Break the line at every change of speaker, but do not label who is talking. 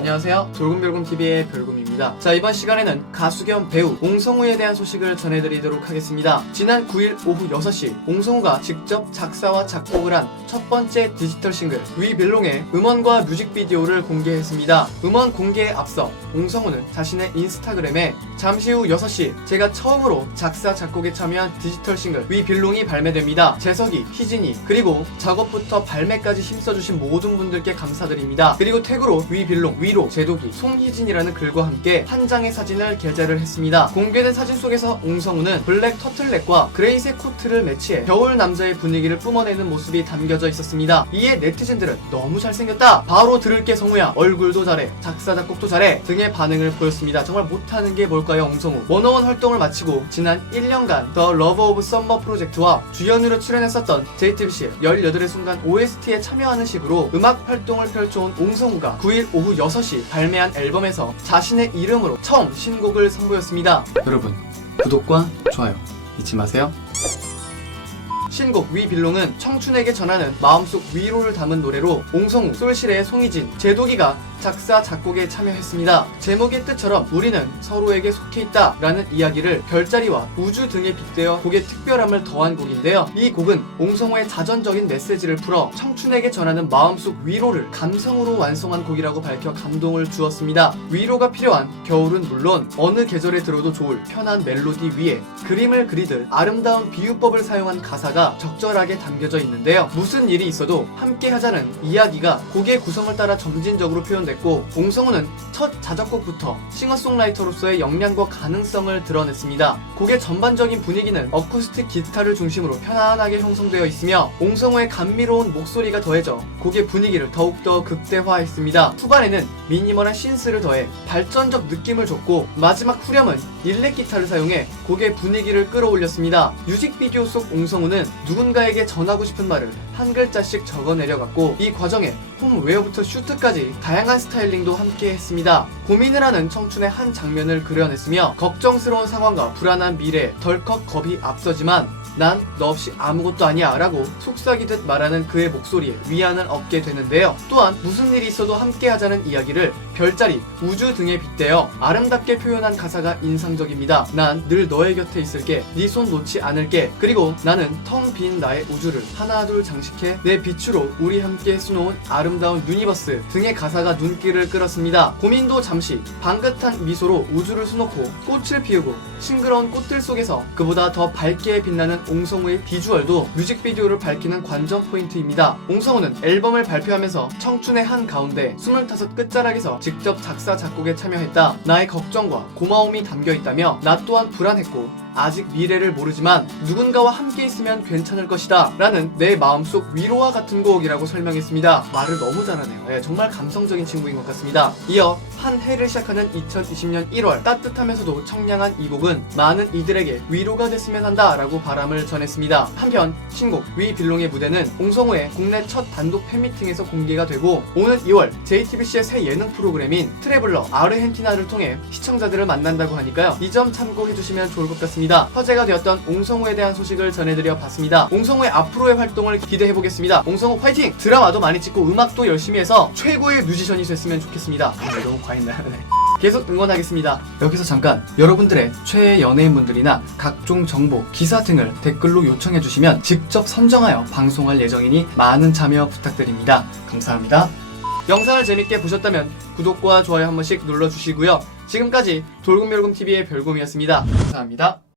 안녕하세요. 돌곰별곰TV의 별곰입니다. 자, 이번 시간에는 가수 겸 배우 옹성우에 대한 소식을 전해드리도록 하겠습니다. 지난 9일 오후 6시, 옹성우가 직접 작사와 작곡을 한 첫 번째 디지털 싱글 위 빌롱의 음원과 뮤직비디오를 공개했습니다. 음원 공개에 앞서 옹성우는 자신의 인스타그램에 잠시 후 6시 제가 처음으로 작사 작곡에 참여한 디지털 싱글 위 빌롱이 발매됩니다. 재석이, 희진이 그리고 작업부터 발매까지 힘써주신 모든 분들께 감사드립니다. 그리고 태그로 위 빌롱, 위로, 제독이, 송희진이라는 글과 함께 한 장의 사진을 게재를 했습니다. 공개된 사진 속에서 옹성우는 블랙 터틀넥과 그레이색 코트를 매치해 겨울 남자의 분위기를 뿜어내는 모습이 담겨져 있었습니다. 이에 네티즌들은 너무 잘생겼다. 바로 들을게 성우야. 얼굴도 잘해. 작사 작곡도 잘해. 등의 반응을 보였습니다. 정말 못하는 게 뭘까요, 옹성우? 원어원 활동을 마치고 지난 1년간 더 러브 오브 썸머 프로젝트와 주연으로 출연했었던 JTBC 18의 순간 OST에 참여하는 식으로 음악 활동을 펼쳐온 옹성우가 9일 오후 6시 발매한 앨범에서 자신의 이름으로 처음 신곡을 선보였습니다. 여러분, 구독과 좋아요 잊지 마세요. 신곡 위빌롱은 청춘에게 전하는 마음속 위로를 담은 노래로 옹성우, 솔실의 송희진, 제도기가 작사, 작곡에 참여했습니다. 제목의 뜻처럼 우리는 서로에게 속해 있다 라는 이야기를 별자리와 우주 등에 빗대어 곡의 특별함을 더한 곡인데요. 이 곡은 옹성우의 자전적인 메시지를 풀어 청춘에게 전하는 마음속 위로를 감성으로 완성한 곡이라고 밝혀 감동을 주었습니다. 위로가 필요한 겨울은 물론 어느 계절에 들어도 좋을 편한 멜로디 위에 그림을 그리듯 아름다운 비유법을 사용한 가사가 적절하게 담겨져 있는데요. 무슨 일이 있어도 함께 하자는 이야기가 곡의 구성을 따라 점진적으로 표현됐고 옹성우는 첫 자작곡부터 싱어송라이터로서의 역량과 가능성을 드러냈습니다. 곡의 전반적인 분위기는 어쿠스틱 기타를 중심으로 편안하게 형성되어 있으며 옹성우의 감미로운 목소리가 더해져 곡의 분위기를 더욱더 극대화했습니다. 후반에는 미니멀한 신스를 더해 발전적 느낌을 줬고 마지막 후렴은 일렉 기타를 사용해 곡의 분위기를 끌어올렸습니다. 뮤직비디오 속 옹성우는 누군가에게 전하고 싶은 말을 한 글자씩 적어 내려갔고 이 과정에 홈웨어부터 슈트까지 다양한 스타일링도 함께 했습니다. 고민을 하는 청춘의 한 장면을 그려냈으며 걱정스러운 상황과 불안한 미래, 덜컥 겁이 앞서지만 난 너 없이 아무것도 아니야 라고 속삭이듯 말하는 그의 목소리에 위안을 얻게 되는데요. 또한 무슨 일이 있어도 함께 하자는 이야기를 별자리, 우주 등에 빗대어 아름답게 표현한 가사가 인상적입니다. 난 늘 너의 곁에 있을게, 네 손 놓지 않을게, 그리고 나는 텅 빈 나의 우주를 하나 둘 장식해 내 빛으로 우리 함께 수놓은 아름다운 유니버스 등의 가사가 눈길을 끌었습니다. 고민도 잠시 방긋한 미소로 우주를 수놓고 꽃을 피우고 싱그러운 꽃들 속에서 그보다 더 밝게 빛나는 옹성우의 비주얼도 뮤직비디오를 밝히는 관전 포인트입니다. 옹성우는 앨범을 발표하면서 청춘의 한 가운데 25 끝자락에서 직접 작사 작곡에 참여했다. 나의 걱정과 고마움이 담겨 있다며 나 또한 불안했고 아직 미래를 모르지만 누군가와 함께 있으면 괜찮을 것이다 라는 내 마음속 위로와 같은 곡이라고 설명했습니다. 말을 너무 잘하네요. 예, 정말 감성적인 친구인 것 같습니다. 이어 한 해를 시작하는 2020년 1월 따뜻하면서도 청량한 이 곡은 많은 이들에게 위로가 됐으면 한다 라고 바람을 전했습니다. 한편 신곡 위 빌롱의 무대는 옹성우의 국내 첫 단독 팬미팅에서 공개가 되고 오는 2월 JTBC의 새 예능 프로그램인 트래블러 아르헨티나를 통해 시청자들을 만난다고 하니까요. 이 점 참고해주시면 좋을 것 같습니다 화제가 되었던 옹성우에 대한 소식을 전해드려 봤습니다 옹성우의 앞으로의 활동을 기대해 보겠습니다 옹성우 파이팅! 드라마도 많이 찍고 음악도 열심히 해서 최고의 뮤지션이 됐으면 좋겠습니다 아, 너무 과했나요? 네. 계속 응원하겠습니다. 여기서 잠깐 여러분들의 최애 연예인분들이나 각종 정보, 기사 등을 댓글로 요청해 주시면 직접 선정하여 방송할 예정이니 많은 참여 부탁드립니다. 감사합니다. 영상을 재밌게 보셨다면 구독과 좋아요 한 번씩 눌러주시고요. 지금까지 돌곰별곰TV의 별곰이었습니다. 감사합니다.